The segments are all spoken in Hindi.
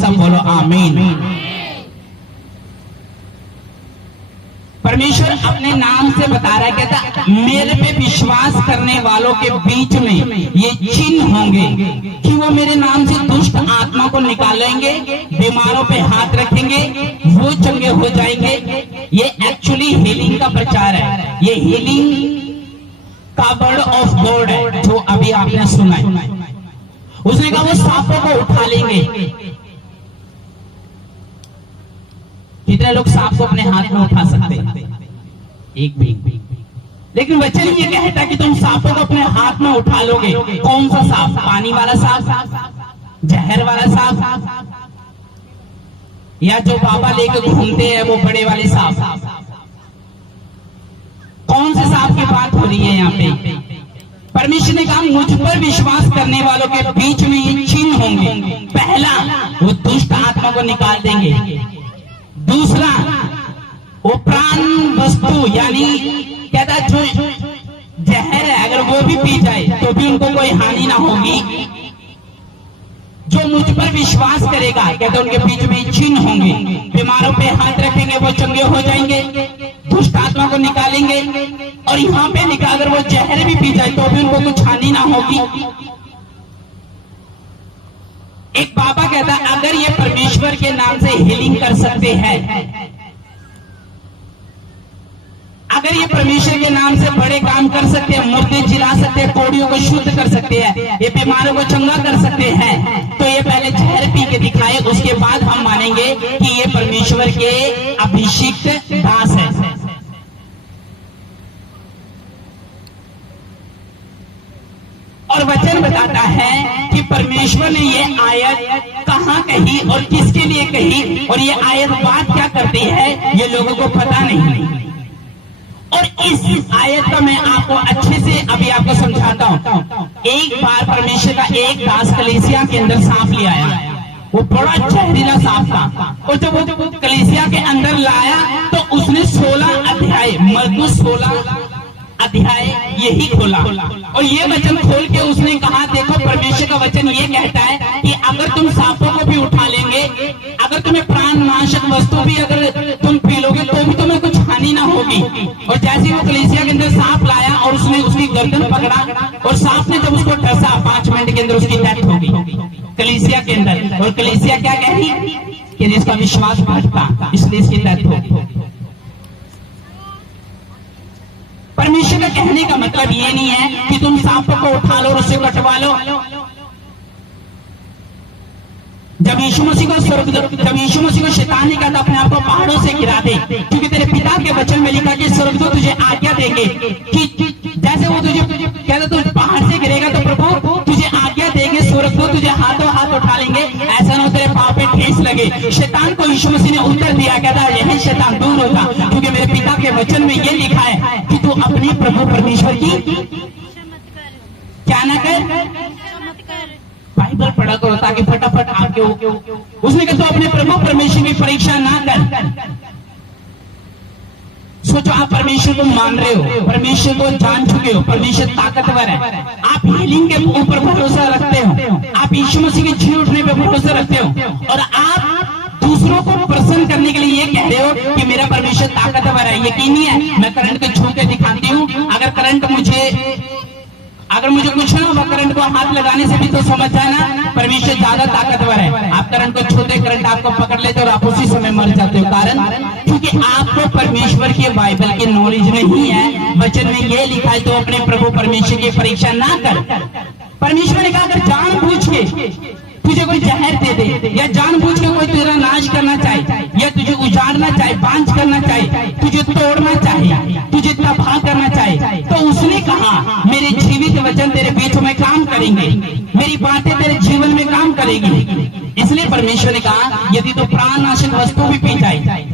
सब बोलो आमीन। परमेश्वर अपने नाम से बता रहा है, कहता मेरे पे विश्वास करने वालों के बीच में ये चिन्ह होंगे कि वो मेरे नाम से दुष्ट आत्मा को निकालेंगे, बीमारों पे हाथ रखेंगे, वो चंगे हो जाएंगे। ये एक्चुअली हीलिंग का प्रचार है, ये हीलिंग का वर्ड ऑफ गॉड है जो अभी आपने सुना है। उसने कहा वो सांपों को उठा लेंगे। कितने लोग सांप को अपने हाथ में उठा सकते हैं? एक भी। लेकिन वचन ये कहता है कि तुम सांपों को अपने हाथ में उठा लोगे। कौन सा सांप? पानी वाला सांप, जहर वाला सांप, या जो बाबा लेकर घूमते हैं वो बड़े वाले सांप? कौन से सांप की बात हो रही है यहाँ पे? परमेश्वर ने कहा मुझ पर विश्वास करने वालों के बीच में ये चिन्ह होंगे। पहला, वो दुष्ट आत्मा को निकाल देंगे। दूसरा, वो प्राण वस्तु यानी कहता जो जहर है अगर वो भी पी जाए तो भी उनको कोई हानि ना होगी। जो मुझ पर विश्वास करेगा, कहते उनके बीच में चिन्ह होंगे। बीमारों पे हाथ रखेंगे, वो चंगे हो जाएंगे, दुष्ट आत्मा को निकालेंगे। और यहाँ पे लिखा अगर वो जहर भी पी जाए तो भी उनको कुछ हानि ना होगी। एक बाबा कहता अगर ये परमेश्वर के नाम से हीलिंग कर सकते हैं, अगर ये परमेश्वर के नाम से बड़े काम कर सकते हैं, मुर्दे जिला सकते हैं, कोड़ियों को शुद्ध कर सकते हैं, ये बीमारों को चंगा कर सकते हैं, तो ये पहले जहर पी के दिखाए, उसके बाद हम मानेंगे कि ये परमेश्वर के अभिषिक्त दास है। और वचन बताता है कि परमेश्वर ने ये आयत कहाँ कही और किसके लिए कही, और ये आयत बात क्या करती है ये लोगों को पता नहीं। और इस आयत का मैं आपको अच्छे से अभी आपको समझाता हूँ। एक बार परमेश्वर का एक दास कलीसिया के अंदर सांप ले आया, वो बड़ा जहरीला सांप था, और जब वो कलीसिया के अंदर लाया तो उसने 16 अध्याय मरकुस 16 अध्याय यही खोला, और ये वचन खोल के उसने कहा देखो परमेश्वर का वचन ये कहता है कि अगर तुम सांपों को भी उठा लेंगे, अगर तुम्हें प्राणनाशक वस्तु भी अगर तुम पी लोगे तो भी तुम्हें कुछ हानि ना होगी। और जैसे वो कलीसिया के अंदर सांप लाया और उसने उसकी गर्दन पकड़ा, और सांप ने जब उसको डसा 5 मिनट के अंदर उसकी डेथ हो गई कलीसिया के अंदर। और कलीसिया क्या कह रही कि जिसका विश्वास बढ़ता इसलिए इसकी डेथ हो गई। परमेश्वर का कहने का मतलब ये नहीं है कि तुम सांपों को उठा लो और उसे कटवा लो। जब यीशु मसीह को शैतान ने कहा था अपने आप को पहाड़ों से गिरा दे, क्योंकि तेरे पिता के वचन में लिखा कि स्वर्गदूत तुझे आज्ञा देंगे कि जैसे वो तुझे कहता तू पहाड़ से गिरेगा तो प्रभु तुझे आज्ञा देंगे, स्वर्गदूत तुझे हाथों हाथ उठा लेंगे, ऐसा ना तेरे पाँव पे ठेस लगे। शैतान को यीशु मसीह ने उत्तर दिया, कहता यही शैतान दूर होगा, क्योंकि मेरे पिता के वचन में ये लिखा है कि तू अपने प्रभु परमेश्वर की क्या ना कर, बाइबल पढ़ा करो ताकि फटाफट आपके उसने कहा तो अपने प्रभु परमेश्वर की परीक्षा ना कर। सोचो आप परमेश्वर को मान रहे हो, परमेश्वर को जान चुके हो, परमेश्वर ताकतवर है, आप हीलिंग के ऊपर भरोसा रखते हो, आप यीशु मसीह के जी उठने पर भरोसा रखते हो, और आप दूसरों को प्रसन्न करने के लिए ये कह रहे हो कि मेरा परमेश्वर ताकतवर है। यकीनी है मैं करंट को छू के दिखाती हूँ, अगर मुझे कुछ ना होगा करंट को हाथ लगाने से भी तो समझ जाना परमेश्वर ज्यादा ताकतवर है। आप करंट को छूते करंट आपको पकड़ लेते और आप उसी समय मर जाते हो। कारण क्योंकि आपको परमेश्वर के बाइबल की नॉलेज नहीं है। वचन में ये लिखा है तो अपने प्रभु परमेश्वर की परीक्षा ना कर। परमेश्वर ने कहा अगर जानबूझ के तुझे कोई जहर दे दे या जानबूझ के कोई तेरा नाश करना चाहे या तुझे उजाड़ना चाहे, बांझ करना चाहे, तुझे तोड़ना चाहे, तुझे तबाह करना चाहे, तो उसने कहा मेरे जीवित वचन तेरे बीच में काम करेंगे, मेरी बातें तेरे जीवन में काम करेगी। इसलिए परमेश्वर ने कहा यदि तो प्राणनाशक वस्तु भी पी जाए,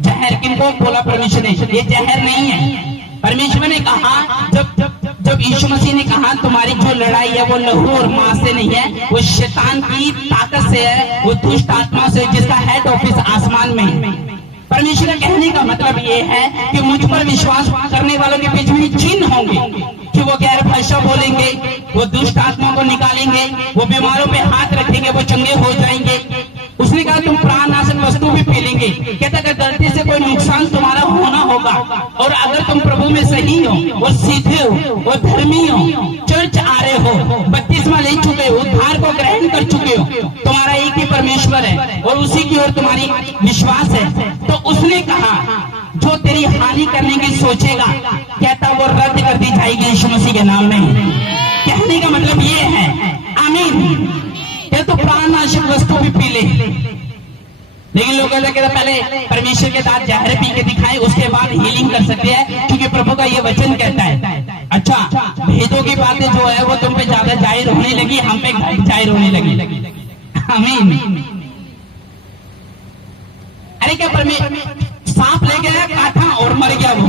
जहर किनको बोला परमेश्वर ने, ये जहर नहीं है। परमेश्वर ने कहा जब यीशु मसीह ने कहा तुम्हारी जो लड़ाई है वो लहू और मांस से नहीं है, वो शैतान की ताकत से है, वो दुष्ट आत्मा से जिसका हेड ऑफिस आसमान में है। परमेश्वर के कहने का मतलब ये है कि मुझ पर विश्वास करने वालों के बीच में चिन्ह होंगे कि वो गैर भाषा बोलेंगे, वो दुष्ट आत्मा को निकालेंगे, वो बीमारों पे हाथ रखेंगे, वो चंगे हो जाएंगे। देंगे। कहता अगर गलती से कोई नुकसान तुम्हारा होना होगा और अगर तुम प्रभु में सही हो और सीधे हो और धर्मी हो, चर्च आ रहे हो, बपतिस्मा ले चुके हो, उद्धार को ग्रहण कर चुके हो, तुम्हारा एक ही परमेश्वर है और उसी की ओर तुम्हारी विश्वास है, तो उसने कहा जो तेरी हानि करने की सोचेगा, कहता वो रद्द कर दी जाएगी यीशु मसीह के नाम में। कहने का मतलब ये है, आमीन। ये तो प्राणनाशक वस्तु भी पी ले, लेकिन लोग कहते पहले परमेश्वर के साथ जहर पी के दिखाए, उसके बाद हीलिंग कर सकते हैं, क्योंकि प्रभु का ये वचन कहता है। अच्छा, भेदों की बातें जो है वो तुम पे ज्यादा जाहिर होने लगी, हम पे जाहिर होने लगी। आमीन। अरे क्या सांप ले गया काटा और मर गया वो।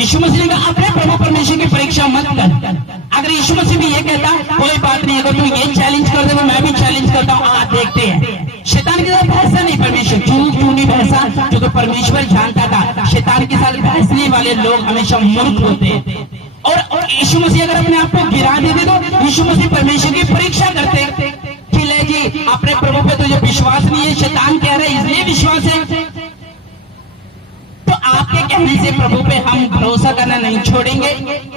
यीशु मसीह ने कहा अपने प्रभु परमेश्वर की परीक्षा मत कर। अगर यीशु मसीह भी ये कहता कोई बात नहीं, अगर तू ये चैलेंज कर दे तो मैं भी चैलेंज करता हूँ, आ देखते हैं। शैतान के साथ बहसा नहीं परमेश्वर, क्यों नहीं बहसा? क्योंकि परमेश्वर जानता था शैतान के साथ बहसने वाले लोग हमेशा मूर्ख होते हैं। और यीशु मसीह अगर अपने आप को गिरा देते तो यीशु मसीह परमेश्वर की परीक्षा करते कि ले जी अपने प्रभु पे तुझे विश्वास नहीं है, शैतान कह रहे इसलिए विश्वास है। तो आपके कहने से प्रभु पे हम भरोसा करना नहीं छोड़ेंगे,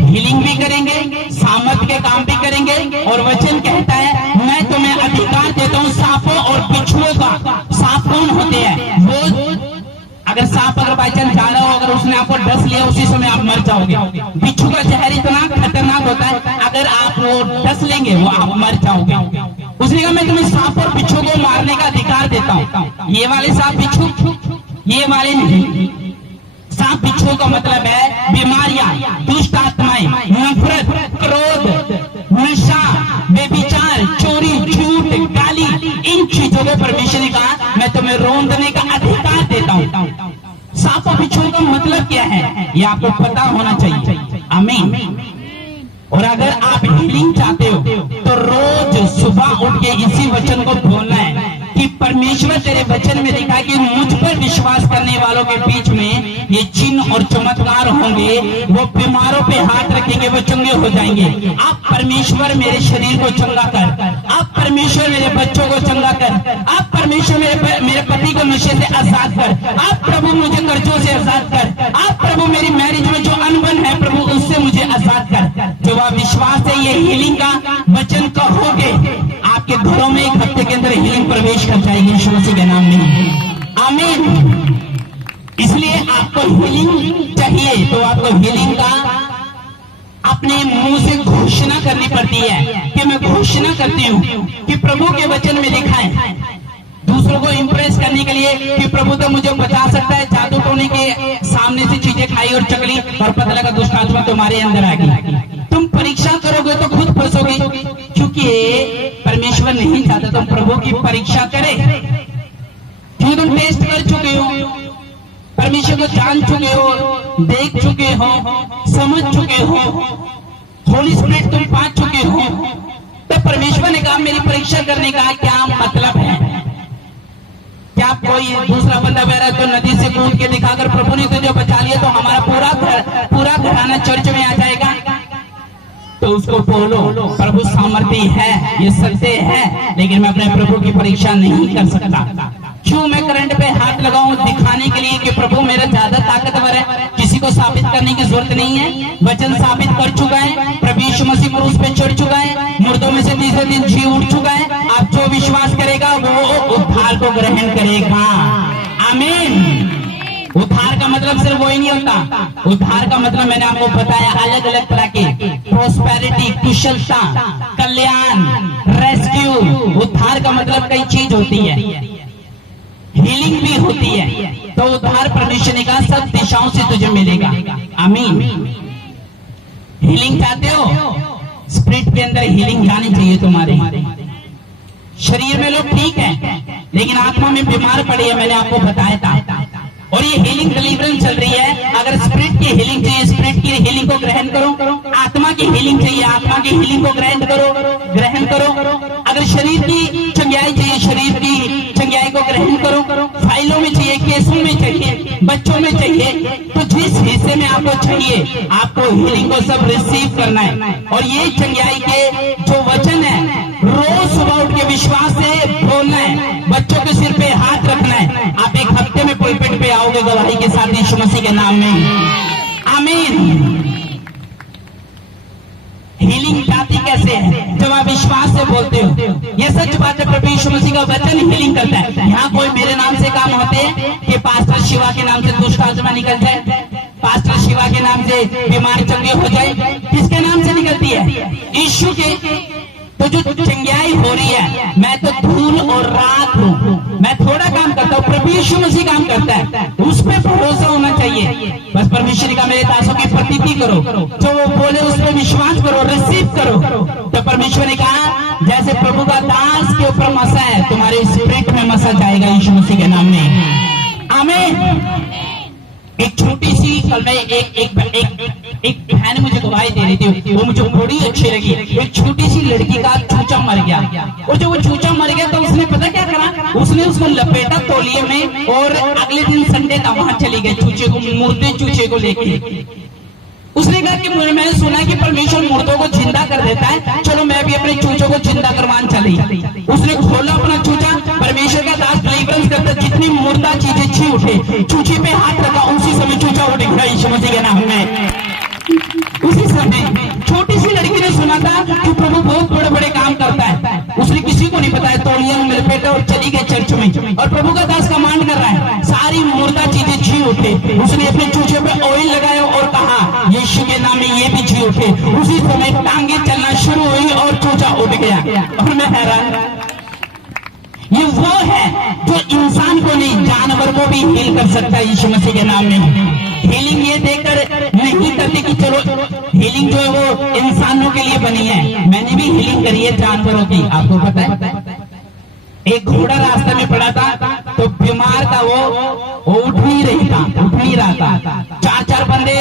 हीलिंग भी करेंगे, सामर्थ के काम भी करेंगे। और वचन कहता है मैं तुम्हें अधिकार देता हूँ सांपों और बिच्छुओं का। सांप कौन होते हैं? वो अगर सांप अगर बाई चांस जाना हो, अगर उसने आपको डस लिया उसी समय आप मर जाओगे। बिच्छू का जहर इतना खतरनाक होता है, अगर आप वो डस लेंगे वो आप मर जाओगे। उसने कहा मैं तुम्हें सांप और बिच्छू को मारने का अधिकार देता हूँ। ये वाले सांप बिच्छू, ये वाले नहीं। सांप बिच्छू का मतलब है बीमारियां, दुष्ट आत्माएं, नफरत, क्रोध, नशा, बेविचार, चोरी, झूठ, गाली, इन चीजों को परमेश्वर ने कहा मैं तुम्हें रोकने का अधिकार देता हूं। सांप और बिच्छू का मतलब क्या है ये आपको पता होना चाहिए। आमीन। और अगर आप हीलिंग चाहते हो तो रोज सुबह उठ के इसी वचन को बोलना है कि परमेश्वर तेरे वचन में लिखा कि मुझ पर विश्वास करने वालों के बीच में ये चिन्ह और चमत्कार होंगे, वो बीमारों पे हाथ रखेंगे वो चंगे हो जाएंगे। आप परमेश्वर मेरे शरीर को चंगा कर, आप परमेश्वर मेरे बच्चों को चंगा कर, आप परमेश्वर मेरे पति को नशे से आजाद कर, आप प्रभु मुझे कर्जों से आजाद कर, आप प्रभु मेरी मैरिज में जो अनबन है प्रभु उससे मुझे आजाद कर। जो आप विश्वास है ये हीलिंग का वचन कहोगे, आपके घरों में एक हफ्ते के अंदर हीलिंग प्रवेश कर जाएगी यीशु मसीह के नाम में। आमीन। इसलिए आपको हीलिंग चाहिए तो आपको हीलिंग का अपने मुंह से घोषणा करनी पड़ती है कि मैं घोषणा करती हूँ कि प्रभु के वचन में लिखा है। दूसरों को इंप्रेस करने के लिए कि प्रभु तो मुझे बचा सकता है, जादू टोने के सामने से चीजें खाई और चकली और पता लगा दुष्ट आत्मा तुम्हारे अंदर आ गई। तुम परीक्षा करोगे तो खुद फंसोगे, क्योंकि परमेश्वर नहीं चाहता तुम प्रभु की परीक्षा करे। क्यों? तुम टेस्ट कर चुके हो, परमेश्वर को जान चुके हो, देख चुके हो, समझ चुके हो, होली स्पिरिट तुम पा चुके हो। तो परमेश्वर ने कहा मेरी परीक्षा करने का क्या मतलब है? क्या कोई दूसरा बंदा बह रहा है तो नदी से कूद के दिखाकर प्रभु ने तुझे बचा लिया तो हमारा पूरा घराना चर्च में आ जाएगा? तो उसको बोलो प्रभु सामर्थ्य है, ये सत्य है, लेकिन मैं अपने प्रभु की परीक्षा नहीं कर सकता। क्यों? मैं करंट पे हाथ लगाऊं दिखाने के लिए कि प्रभु मेरा ज्यादा ताकतवर है। किसी को साबित करने की जरूरत नहीं है, वचन साबित कर चुका है। प्रभु यीशु मसीह क्रूस पे चढ़ चुका है, मुर्दों में से तीसरे दिन जी उठ चुका है। आप जो विश्वास करेगा वो उद्धार को ग्रहण करेगा। आमीन। उद्धार का मतलब सिर्फ वही नहीं होता। उद्धार का मतलब मैंने आपको बताया अलग अलग तरह के, प्रोस्पेरिटी, कुशलता, कल्याण, रेस्क्यू। उद्धार का मतलब कई चीज होती है, हीलिंग भी होती है। तो उद्धार परमेश्वर ने कहा सब दिशाओं से तुझे मिलेगा। आमीन। हीलिंग चाहते हो? स्पिरिट के अंदर हीलिंग जानी चाहिए तुम्हारे। शरीर में लोग ठीक है लेकिन आत्मा में बीमार पड़ी है, मैंने आपको बताया था। और ये हीलिंग डिलीवरेंस चल रही है। अगर स्पिरिट की हीलिंग चाहिए स्पिरिट की हीलिंग को ग्रहण करो, आत्मा की हीलिंग चाहिए आत्मा की हीलिंग को ग्रहण करो। अगर शरीर की चंगाई चाहिए शरीर की चंगाई को ग्रहण करो। फाइलों में चाहिए, केसों में चाहिए, बच्चों में चाहिए, तो जिस हिस्से में आपको चाहिए आपको हीलिंग को सब रिसीव करना है। और ये चंगाई के जो वचन है रोज सुबह उठ के विश्वास से बोलना है, बच्चों के सिर पे हाथ रखना है। आप एक हफ्ते में कोई गवाही के साथ यीशु मसीह के नाम में आमीन। हीलिंग जाती कैसे है? जब आप विश्वास से बोलते हो। ये सच बात है, प्रभु यीशु मसीह का वचन हीलिंग करता है। यहाँ कोई मेरे नाम से काम होते हैं कि पास्टर शिवा के नाम से दुष्ट आत्मा निकल जाए, पास्टर शिवा के नाम से बीमारी चंगी हो जाए, किसके नाम से निकलती है? यीशु के। तो जो चंगाई हो रही है, मैं तो धूल और राख हूँ, मैं थोड़ा काम करता हूँ, प्रभु यीशु मसीह काम करता है। उस पर भरोसा होना चाहिए। बस परमेश्वर का मेरे दासों की प्रतीति करो, जो वो बोले उस पर विश्वास करो, रिसीव करो। तो परमेश्वर ने कहा जैसे प्रभु का दास के ऊपर मसा है, तुम्हारे स्पिरिट में मसा जाएगा यीशु मसीह के नाम में आमीन। एक छोटी सी कल में एक बहन मुझे गवाही दे रही थी, वो मुझे बड़ी अच्छी लगी। एक छोटी सी लड़की का चूचा मर गया, और जब वो चूचा मर गया तो उसने पता क्या करा, उसने उसको लपेटा तौलिए में और अगले दिन संडे का वहां चली गई चूचे को, मुर्दे चूचे को लेके। उसने कहा कि मैंने सुना कि परमेश्वर मुर्दों को जिंदा कर देता है, चलो मैं भी अपने चूचों को जिंदा करवाने चली। उसने खोला अपना चूचा, परमेश्वर का दास डिलीवरेंस करता, जितनी मुर्दा चीजें छी उठे, चूचे पे हाथ रखा, उसी समय चूचा उठ गया यीशु मसीह के नाम में। उसी समय छोटी सी लड़की ने सुना था कि प्रभु बहुत बड़े बड़े काम करता है, उसने किसी को नहीं बताया, तौलिया में लपेटा और चली गई चर्च में, और प्रभु का दास कमांड कर रहा है, सारी मुर्दा चीजें छी उठे। उसने अपने चूचे पे ऑयल लगाया और कहा यीशु के नाम में ये भी छी उठे। उसी समय टांगे चलना शुरू हुई और चूचा उठ गया। और मैं हैरान, ये वो है जो इंसान को नहीं जानवर को भी हील कर सकता है यीशु मसीह के नाम में। हीलिंग ये देखकर नहीं करते कि चलो हीलिंग जो है वो इंसानों के लिए बनी है, मैंने भी हीलिंग करी है जानवरों की। आपको पता है एक घोड़ा रास्ते में पड़ा था, तो बीमार था वो उठ नहीं रहा था। चार बंदे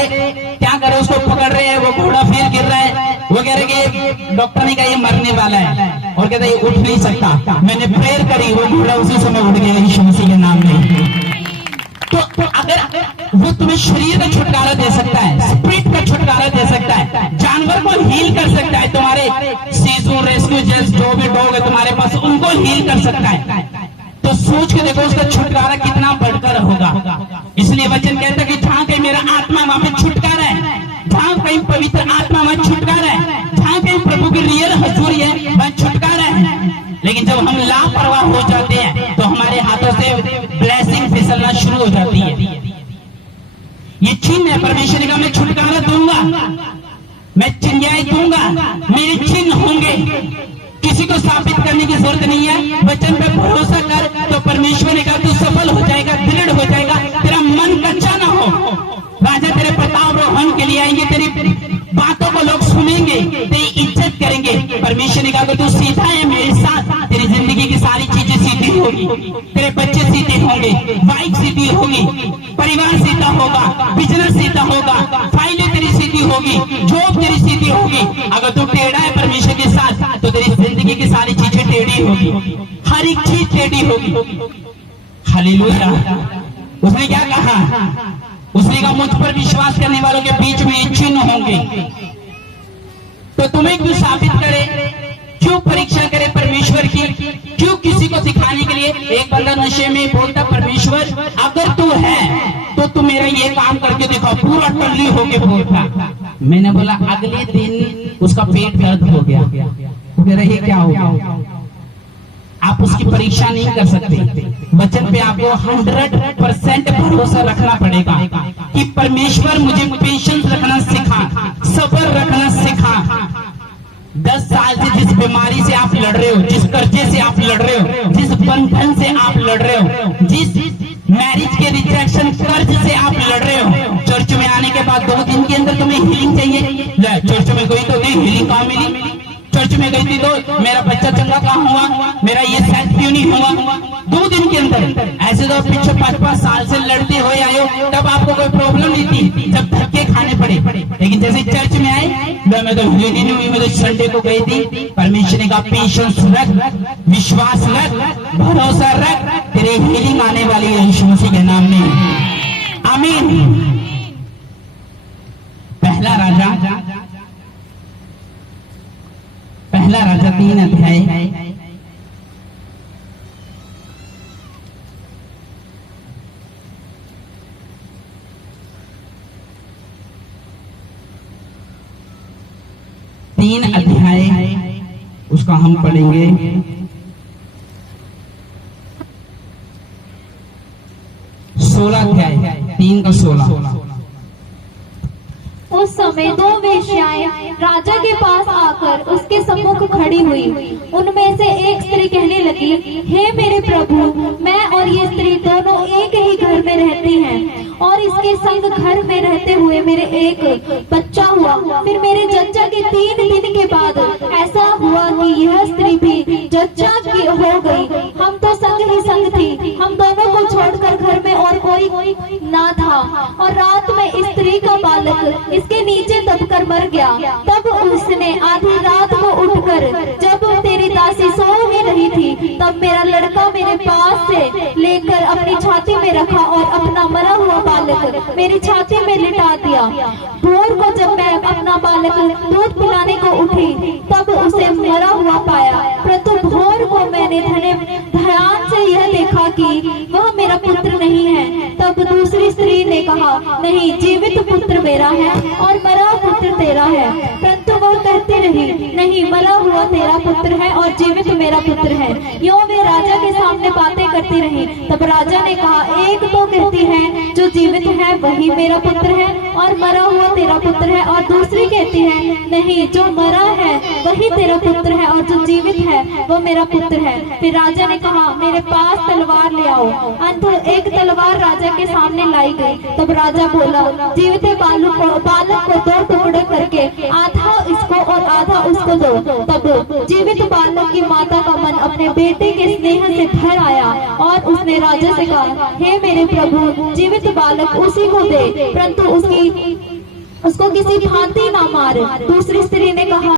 क्या करे, उसको पकड़ रहे हैं, वो घोड़ा फिर गिर रहा है। वो कह रहे कि डॉक्टर ने कहा ये मरने वाला है, और कहता है ये उठ नहीं सकता। मैंने प्रेयर करी, वो घोड़ा उसी समय उठ गया यीशु मसीह के नाम में। तो अगर वो तुम्हें शरीर का छुटकारा दे सकता है, स्पिरिट का छुटकारा दे सकता है, जानवर को हील कर सकता है, तुम्हारे सीजू रेस्क्यू जैसे जो भी डॉग है तुम्हारे पास, उनको हील कर सकता है, तो सोच के देखो उसका छुटकारा कितना बढ़कर होगा। इसलिए वचन कहता है कि जहां कहीं मेरा आत्मा वहां पे छुटकारा है, जहां कहीं पवित्र आत्मा वहां छुटकारा है, जहां कहीं प्रभु की रियल हजूरी है वहां छुटकारा है। लेकिन जब हम लापरवाह हो जाते हैं तो हमारे हाथों से ब्लेसिंग फिसलना शुरू हो जाती है। ये चिन्ह है परमेश्वर का, मैं छुटकारा दूंगा, मैं चिन्हाई दूंगा, मेरे चिन्ह होंगे। किसी को साबित करने की जरूरत नहीं है, वचन पे भरोसा कर, तो परमेश्वर ने कहा तू सफल हो जाएगा, दृढ़ हो जाएगा, तेरा मन कच्चा ना हो। राजा तेरे प्रताप रोहन के लिए आएंगे, तेरी बातों को लोग सुनेंगे, तेरी इज्जत करेंगे। परमेश्वर ने कहा कि तू सीधा है मेरे साथ, तेरी जिंदगी की सारी चीजें सीधी होगी, तेरे बच्चे सीधे होंगे, बाइक सीधी होगी, परिवार सीधा होगा, बिजनेस सीधा होगा, फाइलें तेरी सीधी होगी, जॉब तेरी सीधी होगी। अगर तू टेढ़ा है परमेश्वर के साथ तो तेरी जिंदगी की सारी चीजें टेढ़ी होगी, हर एक चीज टेढ़ी होगी। हालेलुया। उसने क्या कहा? उसने कहा मुझ पर विश्वास करने वालों के बीच में ये चिन्ह होंगे। तो तुम्हें क्यों साबित करे, क्यों परीक्षा करे परमेश्वर की, क्यों किसी को सिखाने के लिए? एक बंदा नशे में बोलता परमेश्वर अगर तू है तो तू मेरा ये काम करके दिखाओ, पूरा टल्ली होके बोलता। मैंने बोला अगले दिन उसका पेट दर्द हो गया। वो कह रही क्या हो गया? आप उसकी परीक्षा नहीं कर सकते। वचन पे आपको 100% भरोसा रखना पड़ेगा कि परमेश्वर मुझे पेशेंस रखना सिखा, सब्र रखना सिखा। 10 साल से जिस बीमारी से आप लड़ रहे हो, जिस कर्जे से आप लड़ रहे हो, जिस बंधन से आप लड़ रहे हो, जिस मैरिज के रिजेक्शन कर्ज से आप लड़ रहे हो, चर्च में आने के बाद 2 दिन के अंदर तुम्हें हीलिंग चाहिए। चर्च में गई तो नहीं, हीलिंग कहाँ मिली? चर्च में गई थी तो मेरा बच्चा चंगा कहाँ हुआ, मेरा ये सेट क्यों नहीं हुआ? 2 दिन के अंदर। ऐसे तो पिछले 5-5 साल से लड़ते हुए आए हो, तब आपको कोई प्रॉब्लम नहीं थी, जब धक्के खाने पड़े। लेकिन जैसे चर्च में आए, मैं तो हीलिंग नहीं हुई, मैं तो संडे को गई थी। परमेश्वर का पेशेंस रख, विश्वास रख, भरोसा रख, तेरे हीलिंग आने वाली है यीशु मसीह के नाम में आमीन। पहला राजा 3 अध्याय 1 3 अध्याय उसका हम पढ़ेंगे। 16 अध्याय 3 का 16। उस समय 2 वेश्याएं राजा के पास आकर उसके सम्मुख खड़ी हुई। उनमें से एक स्त्री कहने लगी, हे मेरे प्रभु, मैं और ये स्त्री दोनों एक ही घर में रहती हैं और इसके संग घर में रहते हुए मेरे एक बच्चा हुआ। फिर मेरे जच्चा के 3 दिन के बाद ऐसा हुआ कि यह स्त्री भी जच्चा की हो गई। हम तो संग ही संग थी, हम दोनों को छोड़कर घर में और कोई ना था। और रात में इस स्त्री का बालक इसके नीचे दबकर मर गया। तब उसने आधी रात को उठकर, जब तेरी दासी सो ही रही थी, तब मेरा लड़का मेरे पास से लेकर अपनी छाती में रखा और अपना मरा हुआ बालक मेरी छाती में लिटा दिया। भोर को जब मैं अपना बालक दूध पिलाने को उठी, तब उसे मरा हुआ पाया। परंतु भोर को मैंने ध्यान से यह देखा कि वह मेरा पुत्र नहीं है। तब दूसरी स्त्री ने कहा, नहीं, जीवित पुत्र मेरा है और मरा पुत्र तेरा है। परंतु वह कहती रही, नहीं, मरा हुआ तेरा पुत्र है और जीवित मेरा पुत्र है। यूं वे राजा के सामने बातें करती रही। तब राजा ने कहा, एक तो कहती है जो जीवित है वही मेरा पुत्र है और मरा हुआ तेरा पुत्र है, और दूसरी कहती है, नहीं, जो मरा है वही तेरा पुत्र है और जो जीवित है वो मेरा पुत्र है। फिर राजा ने कहा, मेरे पास तलवार ले आओ। अंत एक तलवार राजा के सामने लाई गई। तब राजा बोला, जीवित बालक को 2 टुकड़े करके आधा इसको और आधा उसको दो। तब जीवित बालक की माता का मन अपने बेटे के स्नेह से भर आया और उसने राजा से कहा, हे मेरे प्रभु, जीवित बालक उसी को दे, परंतु उसको किसी भांति ना मार। दूसरी स्त्री ने कहा,